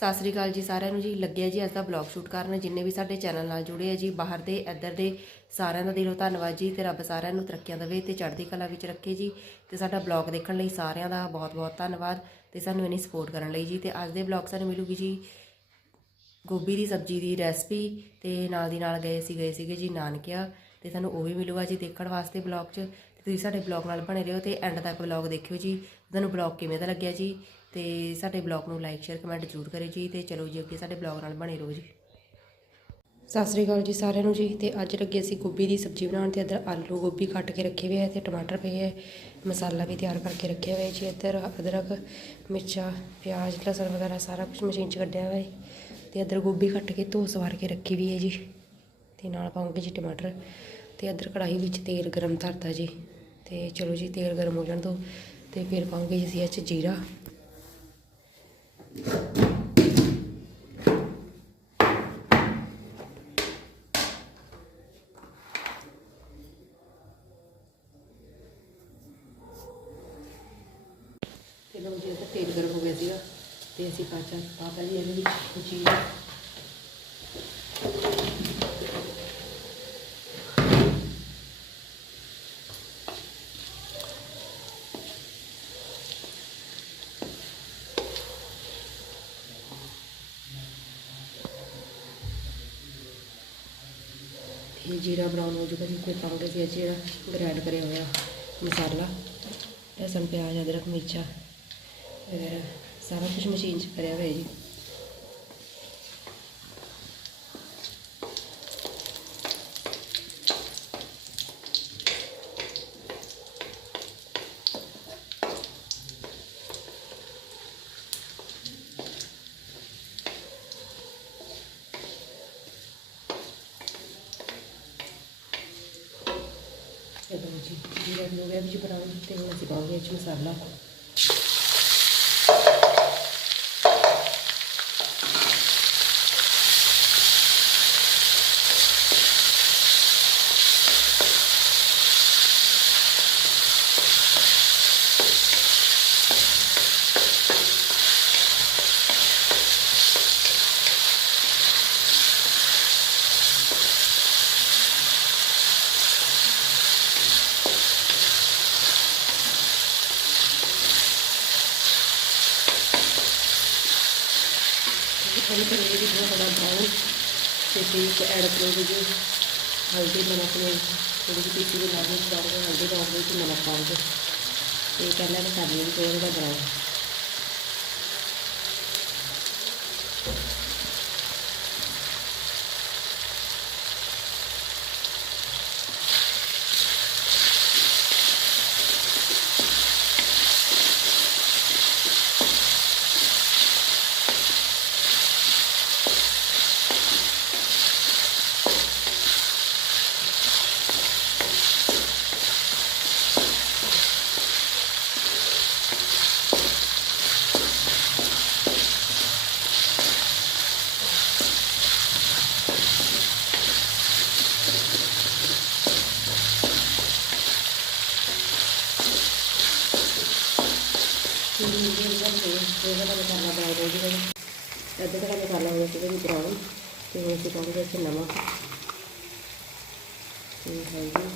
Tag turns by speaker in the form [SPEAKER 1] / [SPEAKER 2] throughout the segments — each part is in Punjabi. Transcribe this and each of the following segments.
[SPEAKER 1] ਸਤਿ ਸ੍ਰੀ ਅਕਾਲ ਜੀ ਸਾਰਿਆਂ ਨੂੰ ਜੀ। ਲੱਗਿਆ ਜੀ ਅੱਜ ਦਾ ਬਲੌਗ ਸ਼ੂਟ ਕਰਨ। ਜਿੰਨੇ ਵੀ ਸਾਡੇ ਚੈਨਲ ਨਾਲ ਜੁੜੇ ਆ ਜੀ, ਬਾਹਰ ਦੇ, ਇੱਧਰ ਦੇ, ਸਾਰਿਆਂ ਦਾ ਦਿਲੋਂ ਧੰਨਵਾਦ ਜੀ ਤੇ ਰੱਬ ਸਾਰਿਆਂ ਨੂੰ ਤਰੱਕੀਆਂ ਦੇਵੇ ਤੇ ਚੜ੍ਹਦੀ ਕਲਾ ਵਿੱਚ ਰੱਖੇ ਜੀ। ਤੇ ਸਾਡਾ ਬਲੌਗ ਦੇਖਣ ਲਈ ਸਾਰਿਆਂ ਦਾ ਬਹੁਤ-ਬਹੁਤ ਧੰਨਵਾਦ ਤੇ ਸਾਨੂੰ ਇੰਨੀ ਸਪੋਰਟ ਕਰਨ ਲਈ ਜੀ। ਤੇ ਅੱਜ ਦੇ ਬਲੌਗ ਸਾਨੂੰ ਮਿਲੂਗੀ ਜੀ ਗੋਭੀ ਦੀ ਸਬਜ਼ੀ ਦੀ ਰੈਸਪੀ ਤੇ ਨਾਲ ਦੀ ਨਾਲ ਗਏ ਸੀ, ਗਏ ਸੀਗੇ ਜੀ ਨਾਨਕਿਆ ਤੇ ਸਾਨੂੰ ਉਹ ਵੀ ਮਿਲੂਗਾ ਜੀ ਦੇਖਣ ਵਾਸਤੇ ਬਲੌਗ 'ਚ। ਤੇ ਤੁਸੀਂ ਸਾਡੇ ਬਲੌਗ ਨਾਲ ਬਣੇ ਰਹੋ ਤੇ ਐਂਡ ਤੱਕ ਬਲੌਗ ਦੇਖਿਓ ਜੀ। ਤੁਹਾਨੂੰ ਬਲੌਗ ਕਿਵੇਂ ਦਾ ਲੱਗਿਆ ਜੀ? ਤੇ ਸਾਡੇ ਬਲੌਗ ਨੂੰ ਲਾਈਕ, ਸ਼ੇਅਰ, ਕਮੈਂਟ ਜ਼ਰੂਰ ਕਰਿਓ ਜੀ ਤੇ ਚਲੋ ਜੀ ਅੱਗੇ ਸਾਡੇ ਬਲੌਗ ਨਾਲ ਬਣੇ ਰਹੋ ਜੀ। ਸਤਿ ਸ੍ਰੀ ਅਕਾਲ ਜੀ ਸਾਰਿਆਂ ਨੂੰ ਜੀ ਤੇ ਅੱਜ ਲੱਗੇ ਅਸੀਂ ਗੋਭੀ ਦੀ ਸਬਜ਼ੀ ਬਣਾਉਣ ਤੇ ਇੱਧਰ ਆਲੂ ਗੋਭੀ ਕੱਟ ਕੇ ਰੱਖੇ ਹੋਏ ਹੈ ਤੇ ਟਮਾਟਰ ਪਏ ਹੈ ਮਸਾਲਾ ਵੀ ਤਿਆਰ ਕਰਕੇ ਰੱਖਿਆ ਹੋਇਆ ਜੀ, ਇੱਧਰ ਅਦਰਕ, ਮਿਰਚਾਂ, ਪਿਆਜ਼, ਲਸਣ ਵਗੈਰਾ ਸਾਰਾ ਕੁਝ ਮਸ਼ੀਨ 'ਚ ਕੱਢਿਆ ਹੋਇਆ ਹੈ ਤੇ ਇੱਧਰ ਗੋਭੀ ਕੱਟ ਕੇ ਧੋ ਸਵਾਰ ਕੇ ਰੱਖੀ ਵੀ ਹੈ ਜੀ ਤੇ ਨਾਲ ਪਾਉਂਗੇ ਜੀ ਟਮਾਟਰ ਤੇ ਇੱਧਰ ਕੜਾਹੀ ਵਿੱਚ ਤੇਲ ਗਰਮ ਧਰਤਾ ਜੀ ਤੇ ਚਲੋ ਜੀ ਤੇਲ ਗਰਮ ਹੋ ਜਾਣ ਤੋਂ ਤੇ ਫਿਰ ਪਾਉਂਗੇ ਜੀ ਅਸੀਂ ਇਹ 'ਚ ਜੀਰਾ। ਤੇ ਲਓ ਜੀ, ਇਹਦਾ ਤੇਲ ਗਰਮ ਹੋ ਗਿਆ ਸੀਗਾ ਤੇ ਅਸੀਂ ਪਾਚਾ ਪਾਤਾ ਜੀ ਇਹਦੇ ਵਿੱਚ ਜੀਰਾ ਤੇ ਜੀਰਾ ਬਰਾਊਨ ਹੋ ਜਾਊਗਾ ਜੀ ਫਿਰ ਪਾਉਂਗੇ ਜੀ ਇਹ ਜਿਹੜਾ ਗ੍ਰਾਈਂਡ ਕਰਿਆ ਹੋਇਆ ਮਸਾਲਾ, ਲਸਣ, ਪਿਆਜ਼, ਅਦਰਕ, ਮਿਰਚਾਂ ਵਗੈਰਾ ਸਾਰਾ ਕੁਝ ਮਸ਼ੀਨ 'ਚ ਕਰਿਆ ਹੋਇਆ ਜੀ ਚਲੋ ਜੀ ਜੀਰਾ ਵੀ ਹੋ ਗਿਆ ਵਿੱਚ ਬਰਾਊਨ ਤੇ ਹੁਣ ਅਸੀਂ ਪਾਉਂਗੇ ਇਹ 'ਚ ਮਸਾਲਾ ਥੋੜੀ ਥੋੜੀ ਜਿਹੀ ਬਹੁਤ ਜ਼ਿਆਦਾ ਬਰਾਊਨ ਤੇ ਐਡ ਕਰੋਗੇ ਜੀ, ਹਲਦੀ ਨਮਕ ਨੂੰ ਥੋੜੀ ਜਿਹੀ ਪੀਸੀ ਦੇ ਨਾਲ ਵਿੱਚ ਪਾ ਕੇ ਹਲਦੀ ਪਾਓਗੇ ਤੇ ਨਮਕ ਪਾਓਗੇ ਤੇ ਪਹਿਲਾਂ ਮਸਾਲੇ ਨੂੰ ਥੋੜਾ ਜਿਹਾ ਬਰਾਊਨ ਇਹਦਾ ਦਾ ਮਸਾਲਾ ਬਣਾ ਦੋ ਜੀ ਅੱਧਾ ਦਾ ਮਸਾਲਾ ਹੋ ਗਿਆ ਸੀਗਾ ਜੀ ਬਰਾਊਨ ਤੇ ਹੁਣ ਅਸੀਂ ਪਾਉਂਗੇ ਇਸ 'ਚ ਨਮਕ। ਤੇ ਹਲਦੀ।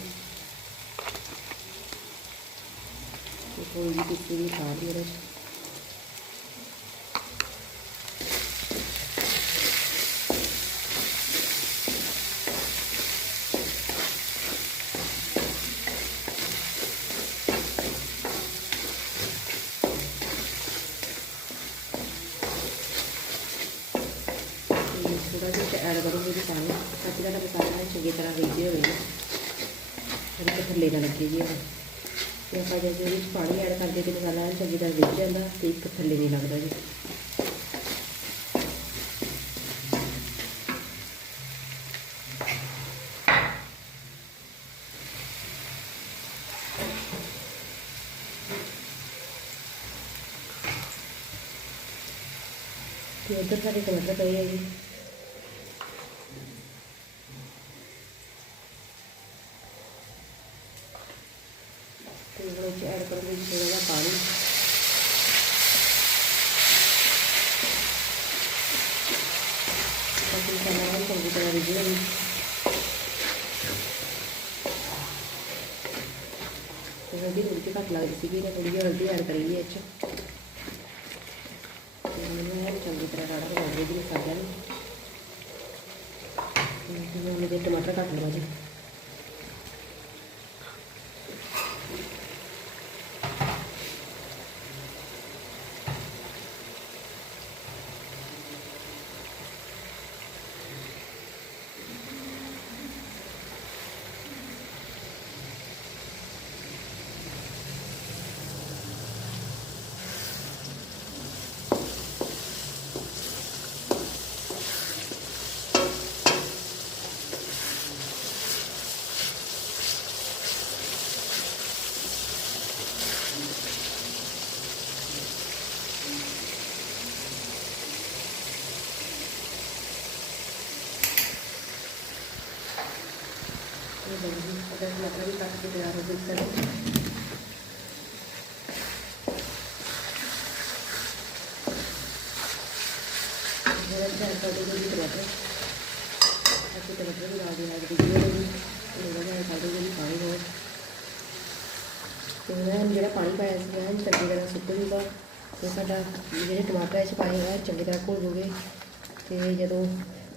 [SPEAKER 1] ਤੇ ਕੋਈ ਵੀ ਕਿਸੇ ਵੀ ਖਾ ਲਈ ਉਹਦੇ 'ਚ ਥੋੜਾ ਜਿਹਾ ਐਡ ਕਰੂੰਗੀ ਜੀ ਪਾਣੀ ਤਾਂ ਕਿ ਜਿਹੜਾ ਮਸਾਲਾ ਹੈ ਚੰਗੀ ਤਰ੍ਹਾਂ ਰਿੱਝ ਹੋਵੇ ਫਿਰ ਥੱਲੇ ਨਾ ਲੱਗੇ ਜੀ ਤੇ ਆਪਾਂ ਜੇ ਇਹਦੇ ਵਿੱਚ ਪਾਣੀ ਐਡ ਕਰਦੇ ਤੇ ਮਸਾਲਾ ਚੰਗੀ ਤਰ੍ਹਾਂ ਰਿੱਝ ਜਾਂਦਾ ਤੇ ਇੱਕ ਥੱਲੇ ਨਹੀਂ ਲੱਗਦਾ ਜੀ। ਤੇ ਉੱਧਰ ਸਾਡੇ ਟਮਾਟਰ ਪਏ ਆ ਜੀ। ਤੇ ਹੁਣ ਇਹ 'ਚ ਐਡ ਕਰਾਂਗੇ ਥੋੜਾ ਜਿਹਾ ਪਾਣੀ। ਚੰਗੀ ਤਰ੍ਹਾਂ ਰਿੱਝ ਗਈ ਤੇ ਹਲਦੀ ਥੋੜੀ ਜਿਹੀ ਘੱਟ ਲੱਗਦੀ ਸੀਗੀ ਤੇ ਥੋੜੀ ਜਿਹੀ ਹਲਦੀ ਐਡ ਕਰੀ ਹੈ ਇਹ ਮੈਨੂੰ ਚੰਗੀ ਤਰ੍ਹਾਂ ਰਾੜਾ ਲਗਾ ਦੇ ਮਸਾਲਿਆਂ ਨੂੰ। ਹੁਣ ਇਹਦੇ ਟਮਾਟਰ ਕੱਟ ਲਵਾਂ ਜੀ ਇਹ ਬਣ ਗਈ ਅਗਰ ਮਟਰ ਵੀ ਕੱਟ ਜਿਹੜਾ ਚਾਹ ਕਰਦੇ ਜੀ ਟਮਾਟਰ ਅਸੀਂ ਟਮਾਟਰ ਵੀ ਨਾਲ ਦੀ ਨਾਲ ਦੀ ਜਿਹੜੇ ਵੀ ਇਹਨਾਂ ਦਾ ਸਾਡੇ ਜਿਹੜੀ ਪਾਣੀ ਹੋ ਤੇ ਮੈਂ ਜਿਹੜਾ ਪਾਣੀ ਪਾਇਆ ਸੀ, ਮੈਂ ਚੰਗੀ ਤਰ੍ਹਾਂ ਸੁੱਕ ਜੂਗਾ ਤੇ ਸਾਡਾ ਜਿਹੜੇ ਟਮਾਟਰ ਇਹ ਪਾਏ ਹੋਏ ਚੰਗੀ ਤਰ੍ਹਾਂ ਘੁਲ ਜੂਗੇ ਤੇ ਜਦੋਂ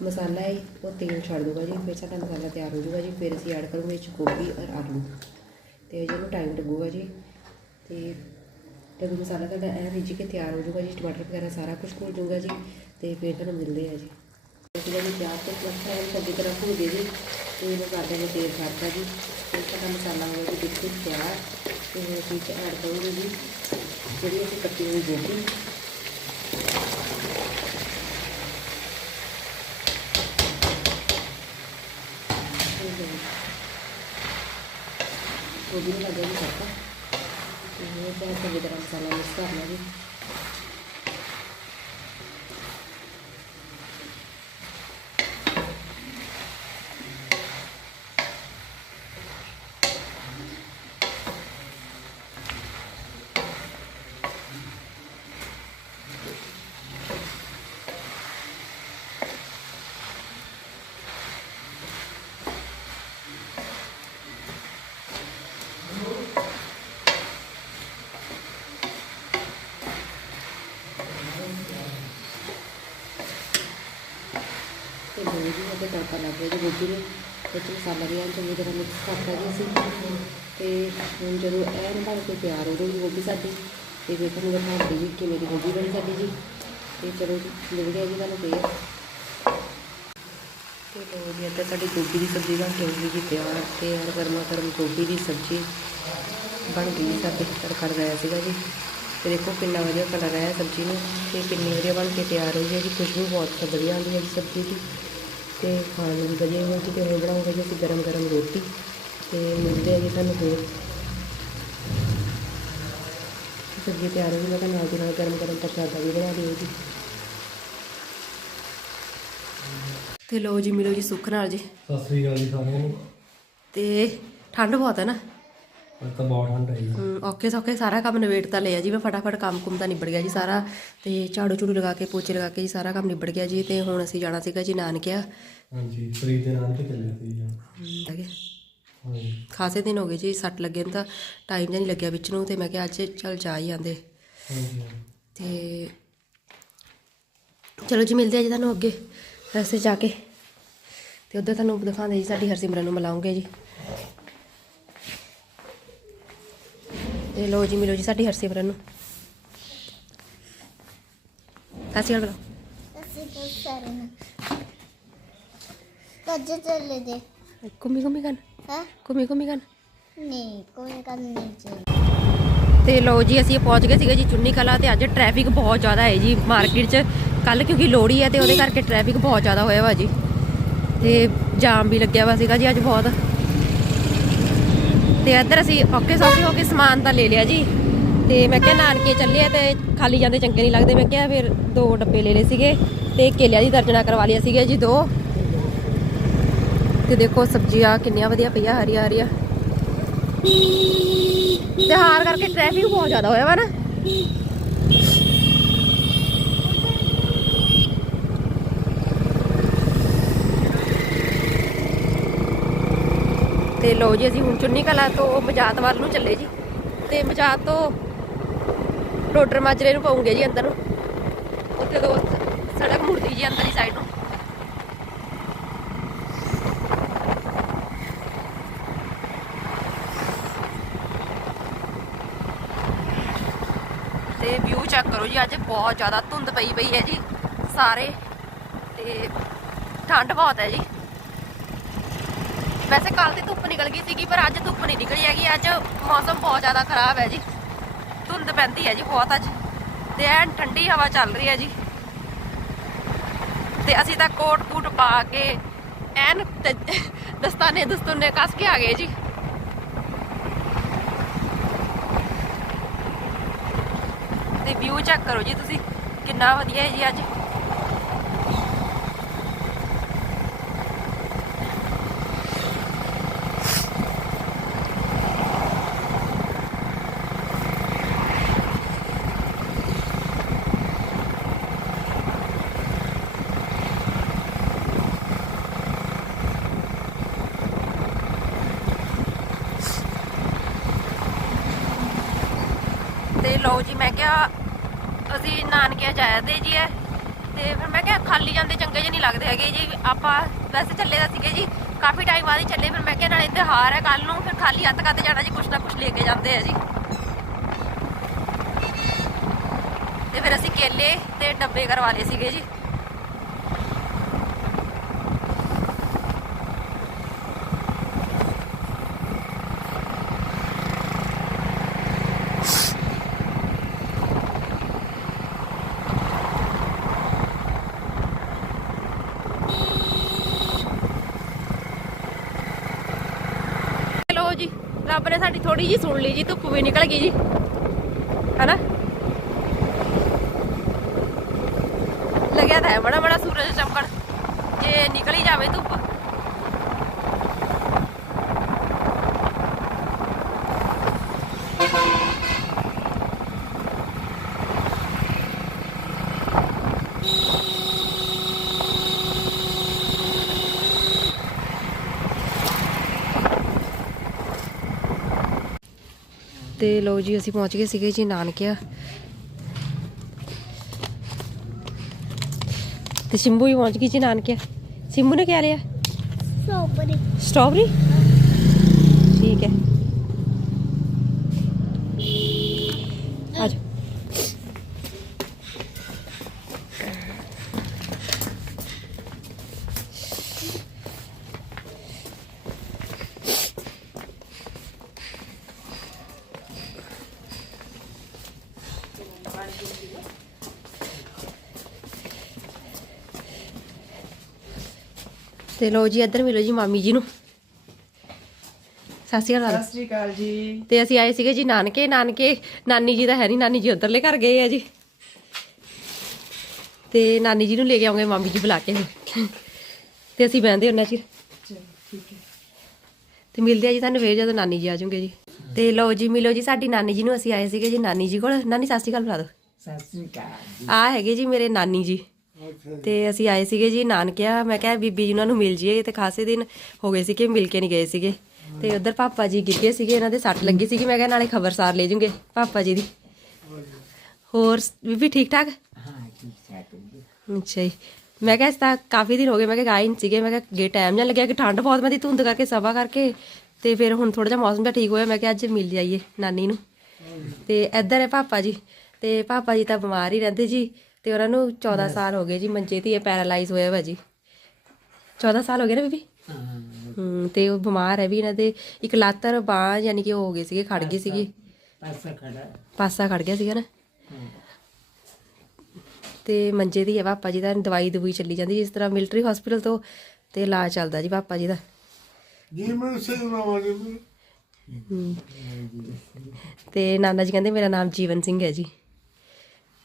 [SPEAKER 1] ਮਸਾਲਾ ਹੈ, ਉਹ ਤੇਲ ਛੱਡ ਦੂਗਾ ਜੀ, ਫਿਰ ਸਾਡਾ ਮਸਾਲਾ ਤਿਆਰ ਹੋ ਜੂਗਾ ਜੀ, ਫਿਰ ਅਸੀਂ ਐਡ ਕਰੂਗੇ ਇਹ 'ਚ ਗੋਭੀ ਔਰ ਆਲੂ। ਤੇ ਜਿਹਨੂੰ ਟਾਈਮ ਲੱਗੂਗਾ ਜੀ, ਤੇ ਜਦੋਂ ਮਸਾਲਾ ਤੁਹਾਡਾ ਐ ਰਿੱਝ ਕੇ ਤਿਆਰ ਹੋ ਜੂਗਾ ਜੀ, ਟਮਾਟਰ ਵਗੈਰਾ ਸਾਰਾ ਕੁਝ ਘੁਲ ਜੂਗਾ ਜੀ, ਤੇ ਫਿਰ ਤੁਹਾਨੂੰ ਮਿਲਦੇ ਆ ਜੀ। ਅਸੀਂ ਜਿਹੜੀ ਪਿਆਜ਼ ਤੇ ਮੱਖਾ ਹੈ ਚੰਗੀ ਤਰ੍ਹਾਂ ਭੁੱਜ ਗਏ ਜੀ, ਤੇ ਇਹਨੂੰ ਕਰਦੇ ਨੇ ਤੇਲ ਛੱਡਦਾ ਜੀ ਤੇ ਸਾਡਾ ਮਸਾਲਾ ਹੋ ਗਿਆ ਜੀ ਬਿਲਕੁਲ ਤਿਆਰ। ਤੇ ਹੁਣ ਐਡ ਕਰੂਗੇ ਜੀ, ਜਿਹੜੀ ਅਸੀਂ ਕੱਟੀ ਹੋਈ ਗੋਭੀ ਗੋਭੀ ਨੂੰ ਲੱਗਿਆ ਜੀ ਤੜਕਾ ਤੇ ਇਹ ਤਾਂ ਚੰਗੀ ਤੇ ਗੋਭੀ ਨੂੰ ਤੜਕਾ ਲੱਗ ਗਿਆ ਜੀ ਗੋਭੀ ਨੂੰ ਵਿੱਚ ਮਸਾਲਾ ਵੀ ਐਨ ਚੰਗੀ ਤਰ੍ਹਾਂ ਮਿਕਸ ਕਰਤਾ ਜੀ ਅਸੀਂ। ਤੇ ਹੁਣ ਜਦੋਂ ਐਨ ਬਣ ਕੇ ਤਿਆਰ ਹੋ ਜਾਊਗੀ ਗੋਭੀ ਸਾਡੀ, ਤੇ ਵੇਖਣ ਨੂੰ ਦਿਖਾਉਂਦੀ ਜੀ ਕਿਵੇਂ ਦੀ ਗੋਭੀ ਬਣੀ ਸਾਡੀ ਜੀ। ਤੇ ਚਲੋ ਜੀ ਮਿਲਦੇ ਆ ਜੀ ਤੁਹਾਨੂੰ ਫੇਰ। ਤੇ ਲੋ ਜੀ ਇੱਧਰ ਸਾਡੀ ਗੋਭੀ ਦੀ ਸਬਜ਼ੀ ਬਣ ਕੇ ਹੋ ਗਈ ਜੀ, ਤਿਆਰ ਤੇ ਯਾਰ ਗਰਮਾ ਗਰਮ ਗੋਭੀ ਦੀ ਸਬਜ਼ੀ ਬਣ ਗਈ ਸਾਡੇ ਤੜਕਾ ਲਗਾਇਆ ਸੀਗਾ ਜੀ। ਤੇ ਦੇਖੋ ਕਿੰਨਾ ਵਧੀਆ ਕਲਰ ਆਇਆ ਸਬਜ਼ੀ ਨੂੰ ਤੇ ਕਿੰਨੀ ਵਧੀਆ ਬਣ ਕੇ ਤਿਆਰ ਹੋਈ ਹੈ ਜੀ ਖੁਸ਼ਬੂ ਬਹੁਤ ਵਧੀਆ ਆਉਂਦੀ ਹੈ ਜੀ ਸਬਜ਼ੀ ਦੀ ਤੇ ਖਾਣ ਨੂੰ ਵੀ ਵਧੀਆ ਹੋਈ ਤੇ ਹੁਣ ਬਣਾਉਂਗੇ ਜੀ ਅਸੀਂ ਗਰਮ ਗਰਮ ਰੋਟੀ ਤੇ ਮਿਲਦੇ ਆ ਜੀ ਤੁਹਾਨੂੰ ਹੋਰ। ਸਬਜ਼ੀ ਤਿਆਰ ਹੋ ਗਈ ਮੈਂ ਕਿਹਾ ਨਾਲ ਦੀ ਨਾਲ ਗਰਮ ਗਰਮ ਪ੍ਰਸ਼ਾਦਾ ਵੀ ਬਣਾ ਦਿਓ ਜੀ। ਤੇ ਲੋ ਜੀ ਮਿਲੋ ਜੀ ਸੁੱਖ ਨਾਲ ਜੀ।
[SPEAKER 2] ਸਤਿ ਸ੍ਰੀ ਅਕਾਲ ਜੀ ਸਾਰਿਆਂ ਨੂੰ।
[SPEAKER 1] ਤੇ ਠੰਡ ਬਹੁਤ ਹੈ ਨਾ?
[SPEAKER 2] ਅੱਜ ਤਾਂ ਬਹੁਤ ਠੰਡ ਹੈ ਜੀ
[SPEAKER 1] ਹਮ, ਔਖੇ ਸੌਖੇ ਸਾਰਾ ਕੰਮ ਨਿਬੇੜ ਤਾਂ ਲਿਆ ਜੀ ਮੈਂ ਫਟਾਫਟ ਕੰਮ ਕੁੰਮ ਤਾਂ ਨਿਬੜ ਗਿਆ ਜੀ ਸਾਰਾ। ਤੇ ਝਾੜੂ ਝੂੜੂ ਲਗਾ ਕੇ ਪੋਚੇ ਲਗਾ ਕੇ ਜੀ ਸਾਰਾ ਕੰਮ ਨਿਬੜ ਗਿਆ ਜੀ ਤੇ ਹੁਣ ਅਸੀਂ ਜਾਣਾ ਸੀਗਾ ਜੀ ਨਾਨਕਿਆ।
[SPEAKER 2] ਹਾਂਜੀ ਫਰੀਦ ਦੇ ਨਾਮ ਤੇ ਚੱਲੇ ਸੀ ਜੀ।
[SPEAKER 1] ਹੈਗੇ।
[SPEAKER 2] ਹਾਂਜੀ।
[SPEAKER 1] ਖਾਸੇ ਦਿਨ ਹੋ ਗਏ ਜੀ ਸੱਟ ਲੱਗੇ ਨੂੰ ਤਾਂ ਟਾਈਮ ਨਹੀਂ ਲੱਗਿਆ ਵਿੱਚ ਨੂੰ ਤੇ ਮੈਂ ਕਿਹਾ ਅੱਜ ਚੱਲ ਜਾ ਹੀ ਆਂਦੇ।
[SPEAKER 2] ਹਾਂਜੀ।
[SPEAKER 1] ਤੇ ਚਲੋ ਜੀ ਮਿਲਦੇ ਆ ਜੀ ਤੁਹਾਨੂੰ ਅੱਗੇ ਰਸਤੇ ਜਾ ਕੇ। ਤੇ ਉਧਰ ਤੁਹਾਨੂੰ ਦਿਖਾਉਂਦੇ ਜੀ ਸਾਡੀ ਹਰਸਿਮਰਨ ਨੂੰ ਮਿਲਾਉਂਗੇ ਜੀ। ਤੇ ਲੋ ਜੀ ਮਿਲੋ ਜੀ ਸਾਡੀ ਹਰਸਿਮਰਨ ਨੂੰ। ਸਤਿ ਸ਼੍ਰੀ ਅਕਾਲ ਬੁਲਾਓ
[SPEAKER 3] ਅਸੀਂ ਤਾਂ ਸਾਰੇ ਨਾ। ਕੱਜ ਚੱਲੇ ਦੇ
[SPEAKER 1] ਘੁੰਮੀ ਘੁੰਮੀ ਕਰਨ?
[SPEAKER 3] ਹੈ?
[SPEAKER 1] ਘੁੰਮੀ ਘੁੰਮੀ ਕਰਨ?
[SPEAKER 3] ਨਹੀਂ ਕੋਈ ਗੱਲ ਨਹੀਂ ਚੱਲ
[SPEAKER 1] ਤੇ ਲੋ ਜੀ ਅਸੀਂ ਪਹੁੰਚ ਗਏ ਸੀਗੇ ਜੀ ਚੁੰਨੀ ਕਲਾ ਤੇ ਅੱਜ ਟ੍ਰੈਫਿਕ ਬਹੁਤ ਜ਼ਿਆਦਾ ਹੈ ਜੀ ਮਾਰਕੀਟ 'ਚ। ਕੱਲ ਕਿਉਂਕਿ ਲੋਹੜੀ ਹੈ ਤੇ ਉਹਦੇ ਕਰਕੇ ਟ੍ਰੈਫਿਕ ਬਹੁਤ ਜ਼ਿਆਦਾ ਹੋਇਆ ਵਾ ਜੀ। ਤੇ ਜਾਮ ਵੀ ਲੱਗਿਆ ਵਾ ਸੀਗਾ ਜੀ ਅੱਜ ਬਹੁਤ। ਤੇ ਇੱਧਰ ਅਸੀਂ ਔਕੇ ਸੌਖੇ ਹੋ ਕੇ ਸਮਾਨ ਤਾਂ ਲੈ ਲਿਆ ਜੀ। ਤੇ ਮੈਂ ਕਿਹਾ ਨਾਨਕੇ ਚੱਲੇ ਆ ਤੇ ਖਾਲੀ ਜਾਂਦੇ ਚੰਗੇ ਨਹੀਂ ਲੱਗਦੇ। ਮੈਂ ਕਿਹਾ ਫਿਰ ਦੋ ਡੱਬੇ ਲੈ ਲਏ ਸੀਗੇ ਤੇ ਕੇਲਿਆਂ ਦੀ ਦਰਜਣਾ ਕਰਵਾ ਲਿਆ ਸੀਗਾ ਜੀ ਦੋ। ਤੇ ਦੇਖੋ ਸਬਜ਼ੀਆਂ ਕਿੰਨੀਆਂ ਵਧੀਆ ਪਈਆਂ, ਹਰੀਆਂ ਹਰੀਆਂ। ਤੇ ਹਾਰ ਕਰਕੇ ਟ੍ਰੈਫਿਕ ਬਹੁਤ ਜ਼ਿਆਦਾ ਹੋਇਆ ਵਾ ਨਾ। ਤੇ ਲਓ ਜੀ, ਅਸੀਂ ਹੁਣ ਚੁੰਨੀ ਕਲਾ ਤੋਂ ਮਜਾਤ ਵੱਲ ਨੂੰ ਚੱਲੇ ਜੀ। ਤੇ ਮਜਾਤ ਤੋਂ ਰੋਡਰ ਮਾਜਰੇ ਨੂੰ ਪਾਉਂਗੇ ਜੀ ਅੰਦਰ ਨੂੰ। ਉੱਥੇ ਤੋਂ ਸੜਕ ਮੁੜਦੀ ਜੀ ਅੰਦਰ ਹੀ ਸਾਈਡ ਨੂੰ। ਤੇ ਵਿਊ ਚੈੱਕ ਕਰੋ ਜੀ, ਅੱਜ ਬਹੁਤ ਜ਼ਿਆਦਾ ਧੁੰਦ ਪਈ ਪਈ ਹੈ ਜੀ, ਸਾਰੇ। ਤੇ ਠੰਡ ਬਹੁਤ ਹੈ ਜੀ। ਵੈਸੇ ਕੱਲ ਦੀ ਧੁੱਪ ਨਿਕਲ ਗਈ ਸੀਗੀ, ਪਰ ਅੱਜ ਧੁੱਪ ਨਹੀਂ ਨਿਕਲੀ ਹੈਗੀ। ਅੱਜ ਮੌਸਮ ਬਹੁਤ ਜ਼ਿਆਦਾ ਖਰਾਬ ਹੈ ਜੀ। ਧੁੰਦ ਪੈਂਦੀ ਹੈ ਜੀ ਬਹੁਤ ਅੱਜ। ਤੇ ਐਨ ਠੰਡੀ ਹਵਾ ਚੱਲ ਰਹੀ ਹੈ ਜੀ। ਤੇ ਅਸੀਂ ਤਾਂ ਕੋਟ ਕੂਟ ਪਾ ਕੇ ਐਨ ਦਸਤਾਨੇ ਦਸਤੂਨੇ ਕੱਸ ਕੇ ਆ ਗਏ ਜੀ। ਤੇ ਵਿਊ ਚੈੱਕ ਕਰੋ ਜੀ ਤੁਸੀਂ। ਕਿੰਨਾ ਵਧੀਆ ਹੈ ਜੀ ਅੱਜ ਤੇ ਲਓ ਜੀ ਮੈਂ ਕਿਹਾ ਅਸੀਂ ਨਾਨਕਿਆ ਜਾਇਦੇ ਜੀ ਐ ਤੇ ਫਿਰ ਮੈਂ ਕਿਹਾ ਖਾਲੀ ਜਾਂਦੇ ਚੰਗੇ ਜਿਹੇ ਨਹੀਂ ਲੱਗਦੇ ਹੈਗੇ ਜੀ। ਆਪਾਂ ਵੈਸੇ ਚੱਲੇ ਤਾਂ ਸੀਗੇ ਜੀ, ਕਾਫੀ ਟਾਈਮ ਬਾਅਦ ਹੀ ਚੱਲੇ। ਫਿਰ ਮੈਂ ਕਿਹਾ ਨਾਲੇ ਤਿਉਹਾਰ ਹੈ ਕੱਲ ਨੂੰ, ਫਿਰ ਖਾਲੀ ਹੱਥ ਕਾਤੇ ਜਾਣਾ ਜੀ, ਕੁਛ ਨਾ ਕੁਛ ਲੈ ਕੇ ਜਾਂਦੇ ਆ ਜੀ। ਤੇ ਫਿਰ ਅਸੀਂ ਕੇਲੇ ਤੇ ਡੱਬੇ ਕਰਵਾ ਲਏ ਸੀਗੇ ਜੀ ਲੋ ਜੀ ਰੱਬ ਨੇ ਸਾਡੀ ਥੋੜੀ ਜੀ ਸੁਣ ਲਈ ਜੀ, ਧੁੱਪ ਵੀ ਨਿਕਲ ਗਈ ਜੀ। ਹਨਾ? ਲੱਗਿਆ ਤਾਂ ਹੈ ਬੜਾ ਬੜਾ ਸੂਰਜ ਚਮਕਣ। ਜੇ ਨਿਕਲ ਹੀ ਜਾਵੇ ਧੁੱਪ। ਤੇ ਲੋ ਜੀ ਅਸੀਂ ਪਹੁੰਚ ਗਏ ਸੀਗੇ ਜੀ ਨਾਨਕਿਆ। ਤੇ ਸਿੰਬੂ ਵੀ ਪਹੁੰਚ ਗਈ ਜੀ ਨਾਨਕਿਆ। ਸਿੰਬੂ ਨੇ ਕਿਆ ਲਿਆ
[SPEAKER 3] ਸੋਪਰੀ
[SPEAKER 1] ਸਟ੍ਰਾਬੇਰੀ ਤੇ ਲੋ ਜੀ ਇੱਧਰ ਮਿਲੋ ਜੀ ਮਾਮੀ ਜੀ ਨੂੰ। ਸਤਿ ਸ਼੍ਰੀ ਅਕਾਲ।
[SPEAKER 4] ਸਤਿ ਸ਼੍ਰੀ ਅਕਾਲ ਜੀ।
[SPEAKER 1] ਤੇ ਅਸੀਂ ਆਏ ਸੀਗੇ ਜੀ ਨਾਨਕੇ ਨਾਨਕੇ ਨਾਨੀ ਜੀ ਦਾ ਹੈ ਨਹੀਂ ਨਾਨੀ ਜੀ ਉਧਰਲੇ ਘਰ ਗਏ ਆ ਜੀ। ਤੇ ਨਾਨੀ ਜੀ ਨੂੰ ਲੈ ਕੇ ਆਉਂਗੇ ਮਾਮੀ ਜੀ ਬੁਲਾ ਕੇ ਤੇ ਅਸੀਂ ਬਹਿੰਦੇ ਉਹਨਾਂ ਚਿਰ ਤੇ ਮਿਲਦੇ ਆ ਜੀ ਤੁਹਾਨੂੰ ਫੇਰ ਜਦੋਂ ਨਾਨੀ ਜੀ ਆ ਜਾਣਗੇ ਜੀ। ਤੇ ਲਓ ਜੀ ਮਿਲੋ ਜੀ ਸਾਡੀ ਨਾਨੀ ਜੀ ਨੂੰ ਅਸੀਂ ਆਏ ਸੀਗੇ ਜੀ ਨਾਨੀ ਜੀ ਕੋਲ। ਨਾਨੀ ਸਤਿ ਸ਼੍ਰੀ ਅਕਾਲ ਬੁਲਾ ਦਿਓ।
[SPEAKER 4] ਸਤਿ ਸ਼੍ਰੀ ਅਕਾਲ
[SPEAKER 1] ਆ ਹੈਗੇ ਜੀ ਮੇਰੇ ਨਾਨੀ ਜੀ। ਤੇ ਅਸੀਂ ਆਏ ਸੀਗੇ ਜੀ ਨਾਨਕਿਆ ਮੈਂ ਕਿਹਾ ਬੀਬੀ ਜੀ ਉਹਨਾਂ ਨੂੰ ਮਿਲ ਜੀਏ ਤੇ ਖਾਸੇ ਦਿਨ ਹੋ ਗਏ ਸੀ ਕਿ ਮਿਲ ਕੇ ਨਹੀਂ ਗਏ ਸੀਗੇ। ਤੇ ਉਧਰ ਪਾਪਾ ਜੀ ਗਿਰ ਗਏ ਸੀਗੇ ਇਹਨਾਂ ਦੇ ਸੱਟ ਲੱਗੀ ਸੀਗੀ ਮੈਂ ਕਿਹਾ ਨਾਲੇ ਖਬਰਸਾਰ ਲੈ ਜੂਗੇ ਪਾਪਾ ਜੀ ਦੀ। ਹੋਰ ਬੀਬੀ ਠੀਕ ਠਾਕ?
[SPEAKER 4] ਹਾਂ ਠੀਕ ਠਾਕ
[SPEAKER 1] ਅੱਛਾ ਜੀ। ਮੈਂ ਕਿਹਾ ਇਸ ਤਾਂ ਕਾਫੀ ਦਿਨ ਹੋ ਗਏ ਮੈਂ ਕਿਹਾ ਗਾਇਨ ਸੀਗੇ ਮੈਂ ਕਿਹਾ ਗੇ ਟਾਈਮ ਜਾਂ ਲੱਗਿਆ ਕਿ ਠੰਡ ਬਹੁਤ ਮੈਂ ਦੀ ਧੁੰਦ ਕਰਕੇ ਸਭਾ ਕਰਕੇ ਤੇ ਫਿਰ ਹੁਣ ਥੋੜਾ ਜਿਹਾ ਮੌਸਮ ਜਿਹਾ ਠੀਕ ਹੋਇਆ ਮੈਂ ਕਿਹਾ ਅੱਜ ਮਿਲ ਜਾਈਏ ਨਾਨੀ ਨੂੰ। ਤੇ ਇੱਧਰ ਹੈ ਪਾਪਾ ਜੀ ਤੇ ਪਾਪਾ ਜੀ ਤਾਂ ਬਿਮਾਰ ਹੀ ਰਹਿੰਦੇ ਜੀ। ਤੇ ਉਹਨਾਂ ਨੂੰ 14 ਸਾਲ ਹੋ ਗਏ ਜੀ ਮੰਜੇ ਤੇ ਪੈਰਾਲਾਈਜ਼ ਹੋਇਆ ਵਾ ਜੀ। 14 ਸਾਲ ਹੋ ਗਏ ਨਾ ਬੀਬੀ?
[SPEAKER 4] ਹਾਂ।
[SPEAKER 1] ਤੇ ਉਹ ਬਿਮਾਰ ਹੈ ਵੀ ਇਹਨਾਂ ਦੇ ਇੱਕ ਲੱਤ ਔਰ ਬਾਂਹ ਯਾਨੀ ਕਿ ਹੋ ਗਏ ਸੀਗੇ ਖੜ ਗਏ ਸੀਗੇ।
[SPEAKER 4] ਪਾਸਾ ਖੜਾ
[SPEAKER 1] ਪਾਸਾ ਖੜ ਗਿਆ ਸੀਗਾ ਨਾ। ਤੇ ਮੰਜੇ ਦੀ ਹੈ ਪਾਪਾ ਜੀ ਦਾ ਦਵਾਈ ਦਵਾਈ ਚੱਲੀ ਜਾਂਦੀ ਜਿਸ ਤਰ੍ਹਾਂ ਮਿਲਟਰੀ ਹਸਪੀਟਲ ਤੋਂ ਤੇ ਇਲਾਜ ਚੱਲਦਾ ਜੀ ਪਾਪਾ ਜੀ ਦਾ।
[SPEAKER 5] ਜੀ ਮੈਂ ਸਹੀ ਨਾਮ।
[SPEAKER 1] ਤੇ ਨਾਨਾ ਜੀ ਕਹਿੰਦੇ ਮੇਰਾ ਨਾਮ ਜੀਵਨ ਸਿੰਘ ਹੈ ਜੀ।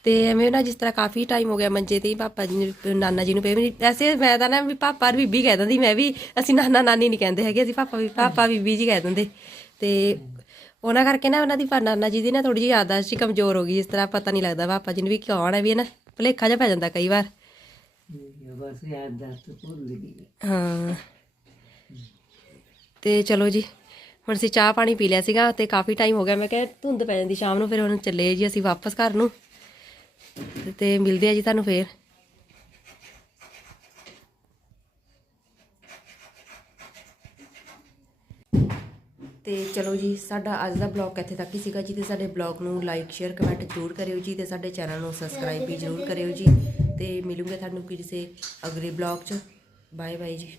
[SPEAKER 1] ਤੇ ਐਵੇਂ ਨਾ ਜਿਸ ਤਰ੍ਹਾਂ ਕਾਫੀ ਟਾਈਮ ਹੋ ਗਿਆ ਮੰਜੇ ਤੇ ਹੀ ਪਾਪਾ ਜੀ ਨੂੰ ਨਾਨਾ ਜੀ ਨੂੰ ਪਏ। ਵੀ ਐਸੇ ਮੈਂ ਤਾਂ ਨਾ ਵੀ ਪਾਪਾ ਔਰ ਬੀਬੀ ਕਹਿ ਦਿੰਦੀ ਮੈਂ ਵੀ ਅਸੀਂ ਨਾਨਾ ਨਾਨੀ ਨਹੀਂ ਕਹਿੰਦੇ ਹੈਗੇ ਅਸੀਂ ਪਾਪਾ ਵੀ ਪਾਪਾ ਬੀਬੀ ਜੀ ਕਹਿ ਦਿੰਦੇ। ਤੇ ਉਹਨਾਂ ਕਰਕੇ ਨਾ ਉਹਨਾਂ ਦੀ ਪਰ ਨਾਨਾ ਜੀ ਦੀ ਨਾ ਥੋੜੀ ਜਿਹੀ ਯਾਦਾਸ਼ਤ ਜੀ ਕਮਜ਼ੋਰ ਹੋ ਗਈ ਜਿਸ ਤਰ੍ਹਾਂ ਪਤਾ ਨਹੀਂ ਲੱਗਦਾ ਪਾਪਾ ਜੀ ਨੂੰ ਵੀ ਕੌਣ ਹੈ ਵੀ ਨਾ ਭੁਲੇਖਾ ਜਿਹਾ ਪੈ ਜਾਂਦਾ ਕਈ ਵਾਰ।
[SPEAKER 4] ਬਸ ਭੁੱਲ ਗਈ।
[SPEAKER 1] ਹਾਂ। ਤੇ ਚਲੋ ਜੀ ਹੁਣ ਅਸੀਂ ਚਾਹ ਪਾਣੀ ਪੀ ਲਿਆ ਸੀਗਾ ਤੇ ਕਾਫੀ ਟਾਈਮ ਹੋ ਗਿਆ ਮੈਂ ਕਿਹਾ ਧੁੰਦ ਪੈ ਜਾਂਦੀ ਸ਼ਾਮ ਨੂੰ ਫਿਰ ਹੁਣ ਚੱਲੇ ਜੀ ਅਸੀਂ ਵਾਪਸ ਘਰ ਨੂੰ। ਤੇ ਮਿਲਦੇ ਆ ਜੀ ਤੁਹਾਨੂੰ ਫੇਰ। ਤੇ ਚਲੋ ਜੀ, ਸਾਡਾ ਅੱਜ ਦਾ ਬਲੌਗ ਇੱਥੇ ਤੱਕ ਹੀ ਸੀਗਾ ਜੀ ਤੇ ਸਾਡੇ ਬਲੌਗ ਨੂੰ ਲਾਈਕ ਸ਼ੇਅਰ ਕਮੈਂਟ ਜ਼ਰੂਰ ਕਰਿਓ ਜੀ ਤੇ ਸਾਡੇ ਚੈਨਲ ਨੂੰ ਸਬਸਕ੍ਰਾਈਬ ਵੀ ਜ਼ਰੂਰ ਕਰਿਓ ਜੀ ਤੇ ਮਿਲੂਗੇ ਤੁਹਾਨੂੰ ਕਿਸੇ ਅਗਲੇ ਬਲੌਗ 'ਚ। ਬਾਏ ਬਾਏ ਜੀ।